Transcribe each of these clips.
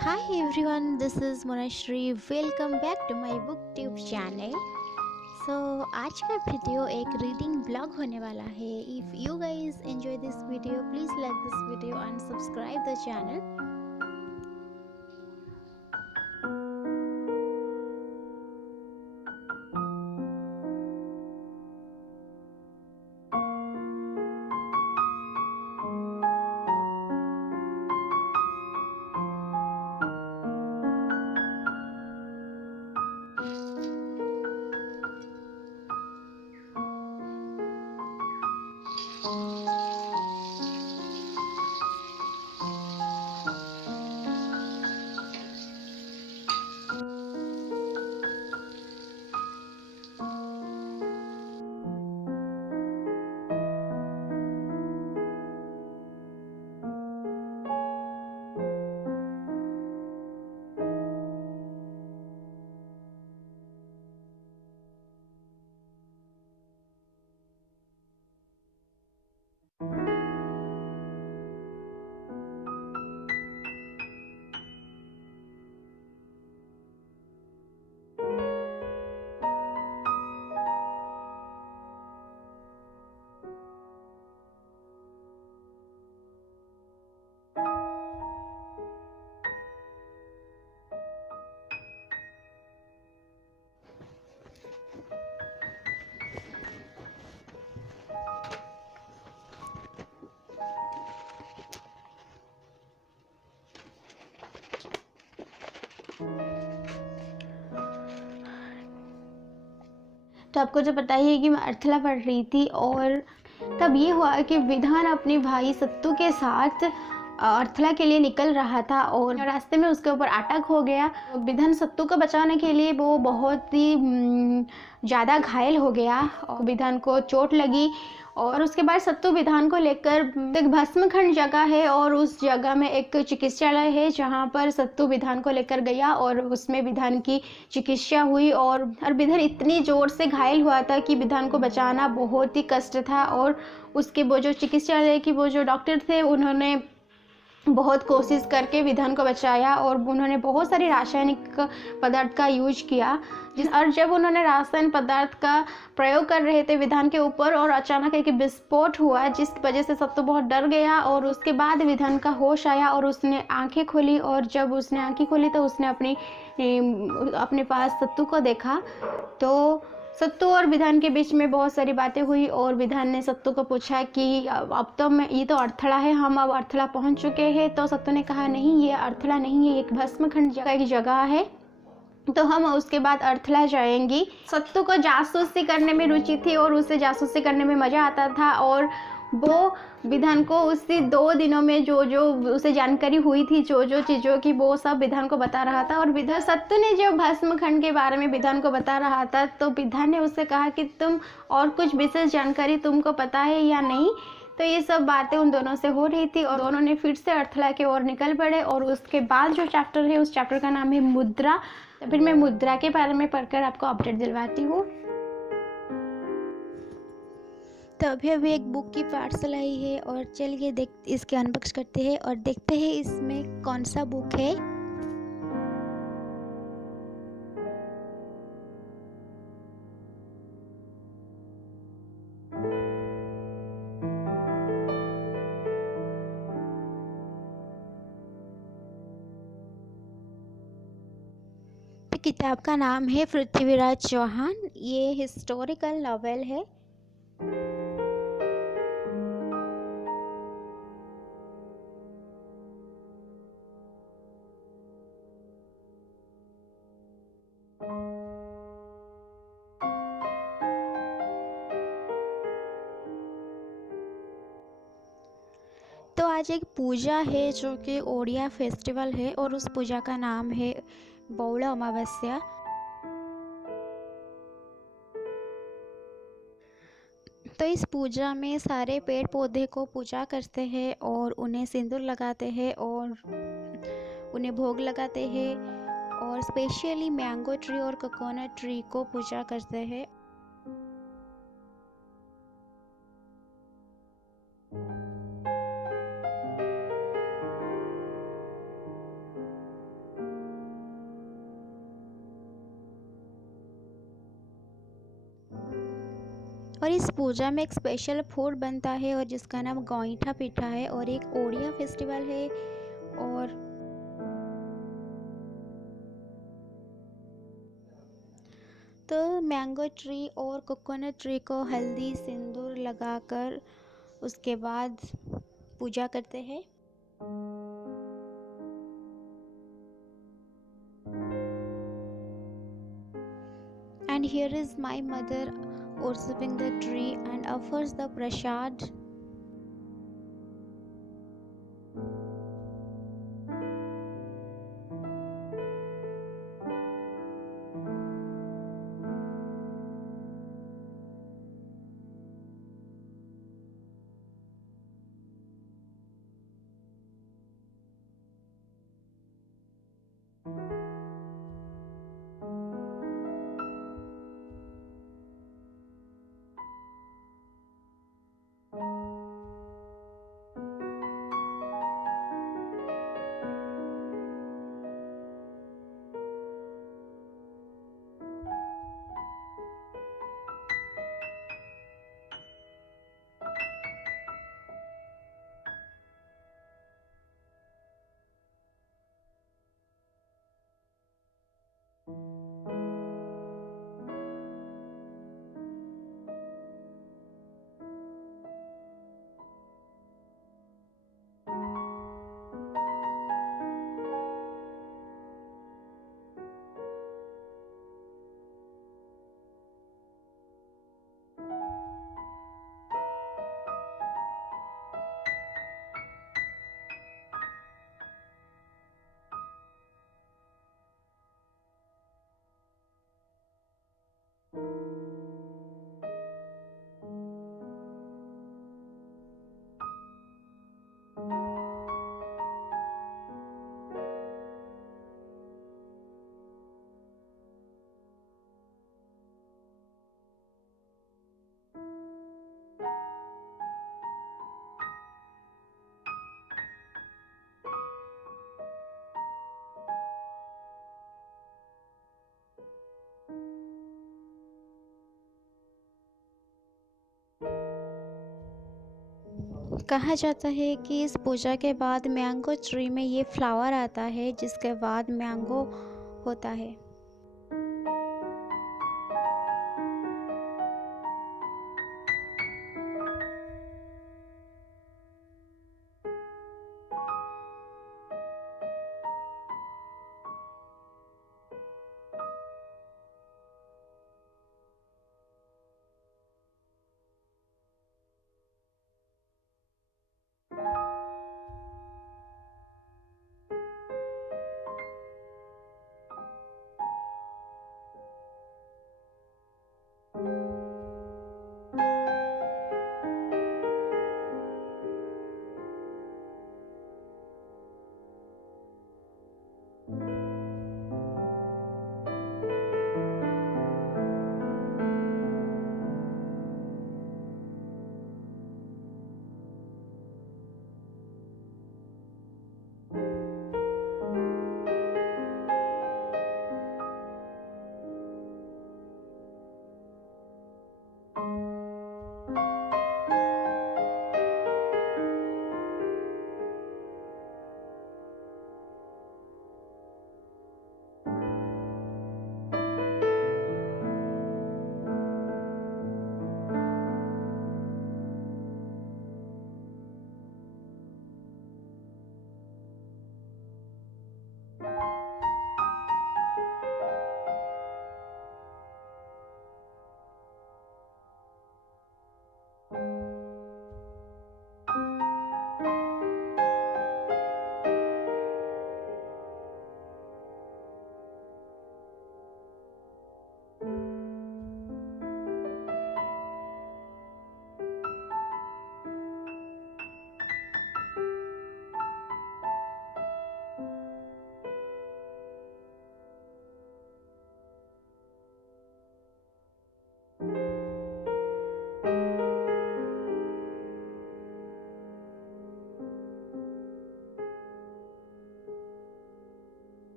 Hi everyone, this is Monashri. Welcome back to my booktube channel. So आज का video एक reading blog होने वाला है. If you guys enjoy this video, please like this video and subscribe the channel. तो आपको जो पता ही है कि मैं अर्थला पढ़ रही थी और तब ये हुआ कि विधान अपने भाई सत्तू के साथ अर्थला के लिए निकल रहा था और रास्ते में उसके ऊपर अटैक हो गया. विधान सत्तू को बचाने के लिए वो बहुत ही ज़्यादा घायल हो गया और विधान को चोट लगी. और उसके बाद सत्तू विधान को लेकर एक भस्मखंड जगह है और उस जगह में एक चिकित्सालय है जहाँ पर सत्तू विधान को लेकर गया और उसमें विधान की चिकित्सा हुई. और विधान इतनी ज़ोर से घायल हुआ था कि विधान को बचाना बहुत ही कष्ट था. और उसके वो जो चिकित्सालय की वो जो डॉक्टर थे उन्होंने बहुत कोशिश करके विधान को बचाया और उन्होंने बहुत सारे रासायनिक पदार्थ का यूज किया. और जब उन्होंने रासायनिक पदार्थ का प्रयोग कर रहे थे विधान के ऊपर और अचानक एक विस्फोट हुआ जिस वजह से सब तो बहुत डर गया. और उसके बाद विधान का होश आया और उसने आंखें खोली और जब उसने आंखें खोली तो उसने अपने पास सत्तू को देखा. तो सत्तू और विधान के बीच में बहुत सारी बातें हुई और विधान ने सत्तू को पूछा कि अब तो मैं ये तो अर्थला है, हम अब अर्थला पहुंच चुके हैं. तो सत्तू ने कहा नहीं, ये अर्थला नहीं है, एक भस्मखंड जगह की जगह है, तो हम उसके बाद अर्थला जाएंगी. सत्तू को जासूसी करने में रुचि थी और उसे जासूसी करने में मज़ा आता था और वो विधान को उसी 2 दिनों में जो जो उसे जानकारी हुई थी जो जो चीज़ों की वो सब विधान को बता रहा था. और विधान सत्तू ने जब भस्मखंड के बारे में विधान को बता रहा था तो विधान ने उससे कहा कि तुम और कुछ विशेष जानकारी तुमको पता है या नहीं. तो ये सब बातें उन दोनों से हो रही थी और दोनों ने फिर से अर्थला की ओर निकल पड़े. और उसके बाद जो चैप्टर है उस चैप्टर का नाम है मुद्रा. तो फिर मैं मुद्रा के बारे में पढ़कर आपको अपडेट दिलवाती हूँ. तो अभी एक बुक की पार्सल आई है और चलिए इसके अनबॉक्स करते हैं और देखते हैं इसमें कौन सा बुक है. तो किताब का नाम है पृथ्वीराज चौहान. ये हिस्टोरिकल नॉवेल है. तो आज एक पूजा है जो कि ओडिया फेस्टिवल है और उस पूजा का नाम है बौड़ अमावस्या. तो इस पूजा में सारे पेड़ पौधे को पूजा करते हैं और उन्हें सिंदूर लगाते हैं और उन्हें भोग लगाते हैं और स्पेशली मैंगो ट्री और कोकोनट ट्री को पूजा करते हैं. और इस पूजा में एक स्पेशल फूड बनता है और जिसका नाम गोईठा पिठा है, और एक ओडिया फेस्टिवल है। और तो मैंगो ट्री और कोकोनट ट्री को हल्दी सिंदूर लगाकर उसके बाद पूजा करते हैं। And here is my mother worshipping the tree and offers the prasad. कहा जाता है कि इस पूजा के बाद मैंगो ट्री में ये फ्लावर आता है जिसके बाद मैंगो होता है।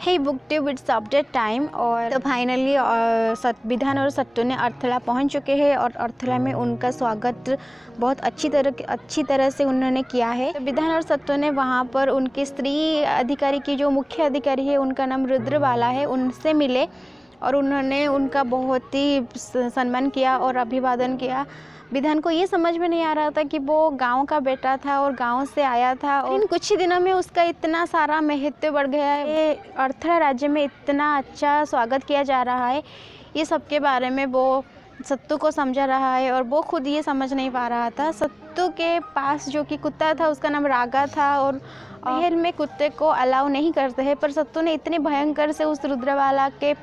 Hey book tube, it's update time. और तो फाइनली विधान और सत्तू ने अर्थला पहुंच चुके हैं और अर्थला में उनका स्वागत बहुत अच्छी तरह से उन्होंने किया है। तो विधान और सत्तू ने वहां पर उनके स्त्री अधिकारी की जो मुख्य अधिकारी है, उनका नाम रुद्रबाला है, उनसे मिले और उन्होंने उनका बहुत ही सम्मान किया और अभिवादन किया। विधान को ये समझ में नहीं आ रहा था कि वो गांव का बेटा था और गांव से आया था, और इन कुछ ही दिनों में उसका इतना सारा महत्व बढ़ गया है। अर्थला राज्य में इतना अच्छा स्वागत किया जा रहा है, ये सब के बारे में वो सत्तू को समझा रहा है और वो खुद ये समझ नहीं पा रहा था। सत्तू के पास जो कि कुत्ता था, उसका नाम रागा था, और महल में कुत्ते को अलाउ नहीं करते हैं, पर सत्तू ने इतने भयंकर से उस रुद्रबाला के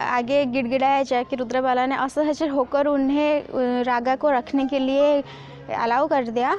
आगे गिड़गिड़ाया जाके रुद्रबाला ने असहज होकर उन्हें रागा को रखने के लिए अलाउ कर दिया।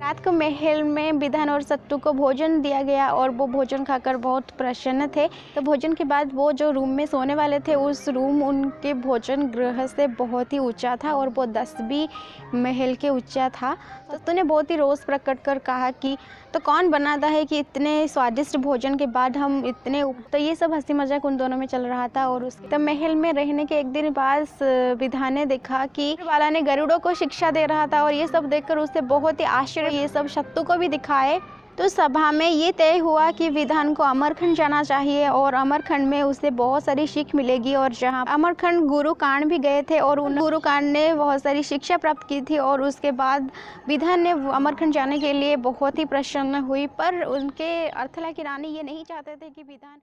रात को महल में विधान और सत्तू को भोजन दिया गया और वो भोजन खाकर बहुत प्रसन्न थे। तो भोजन के बाद वो जो रूम में सोने वाले थे, उस रूम उनके भोजन गृह से बहुत ही ऊंचा था और वो 10वीं महल के ऊंचा था। तो सत्तू ने बहुत ही रोष प्रकट कर कहा कि तो कौन बनाता है कि इतने स्वादिष्ट भोजन के बाद हम इतने। तो ये सब हंसी मजाक उन दोनों में चल रहा था। और उसके महल में रहने के एक दिन बाद विधान ने देखा कि बाला ने गरुड़ों को शिक्षा दे रहा था, और ये सब देखकर उसे बहुत ही आश्चर्य, ये सब सत्तू को भी दिखाए। तो सभा में ये तय हुआ कि विधान को अमरखंड जाना चाहिए और अमरखंड में उसे बहुत सारी सीख मिलेगी। और जहाँ अमरखंड गुरुकांड भी गए थे और उन गुरुकांड ने बहुत सारी शिक्षा प्राप्त की थी, और उसके बाद विधान ने अमरखंड जाने के लिए बहुत ही प्रसन्न हुई। पर उनके अर्थला की रानी ये नहीं चाहते थे कि विधान